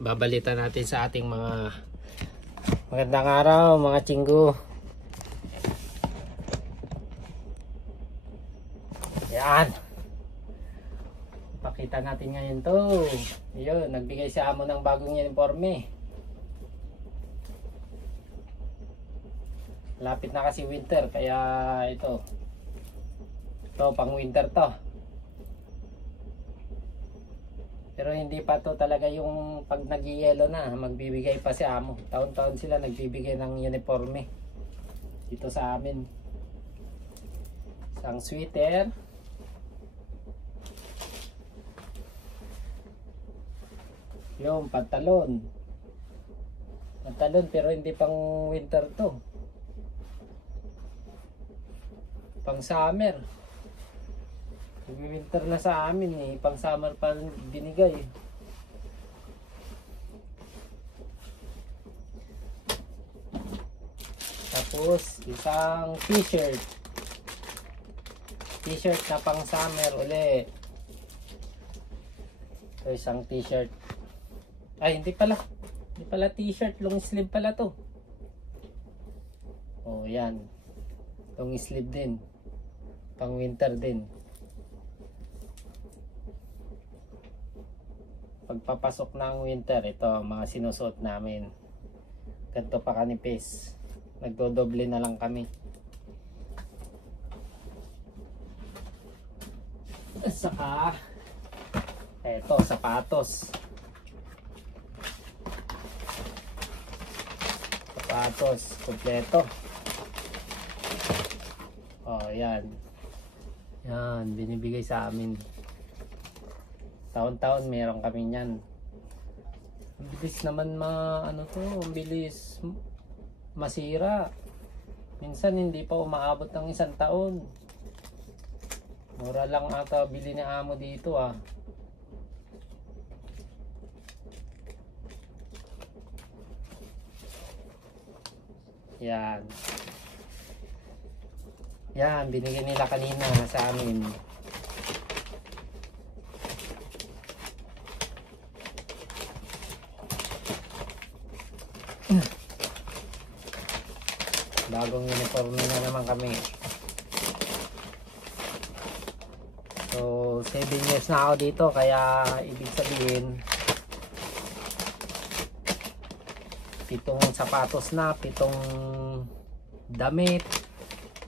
Babalitan natin sa ating mga magandang araw mga chinggo. Yan. Pakita natin ngayon to. Yun, nagbigay si amo ng bagong uniforme. Lapit na kasi winter kaya ito pang winter to. Pero hindi pa to talaga yung pag nag-yelo na, magbibigay pa si amo. Taon-taon sila nagbibigay ng uniforme dito sa amin. Isang sweater, yung pantalon pero hindi pang winter to, pang summer. Winter na sa amin eh, pang summer pa binigay. Tapos isang t-shirt na pang summer uli. So, isang t-shirt, ay hindi pala t-shirt, long sleeve pala to. Oh yan, long sleeve din, pang winter din. Pagpapasok ng winter, ito mga sinusuot namin. Ganito pa kanipis, nagdodoble na lang kami. Saka eto, sapatos, kompleto. Oh yan, binibigay sa amin. Taon-taon meron kami niyan. Ang bilis naman ang bilis masira. Minsan hindi pa umaabot ng 1 taon. Mura lang ata bili ni amo dito ah. Yan. Yan, binigay nila kanina sa amin. Bagong uniforme na naman kami. So 7 years na ako dito, kaya ibig sabihin 7 sapatos na, 7 damit,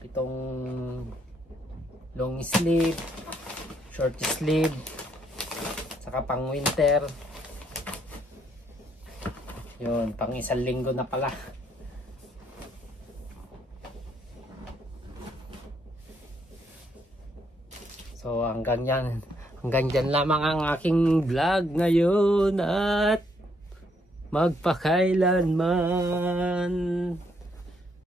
7 long sleeve, short sleeve, saka pang winter. Yun, pang 1 linggo na pala. So hanggang dyan lamang ang aking vlog ngayon, at magpakailanman.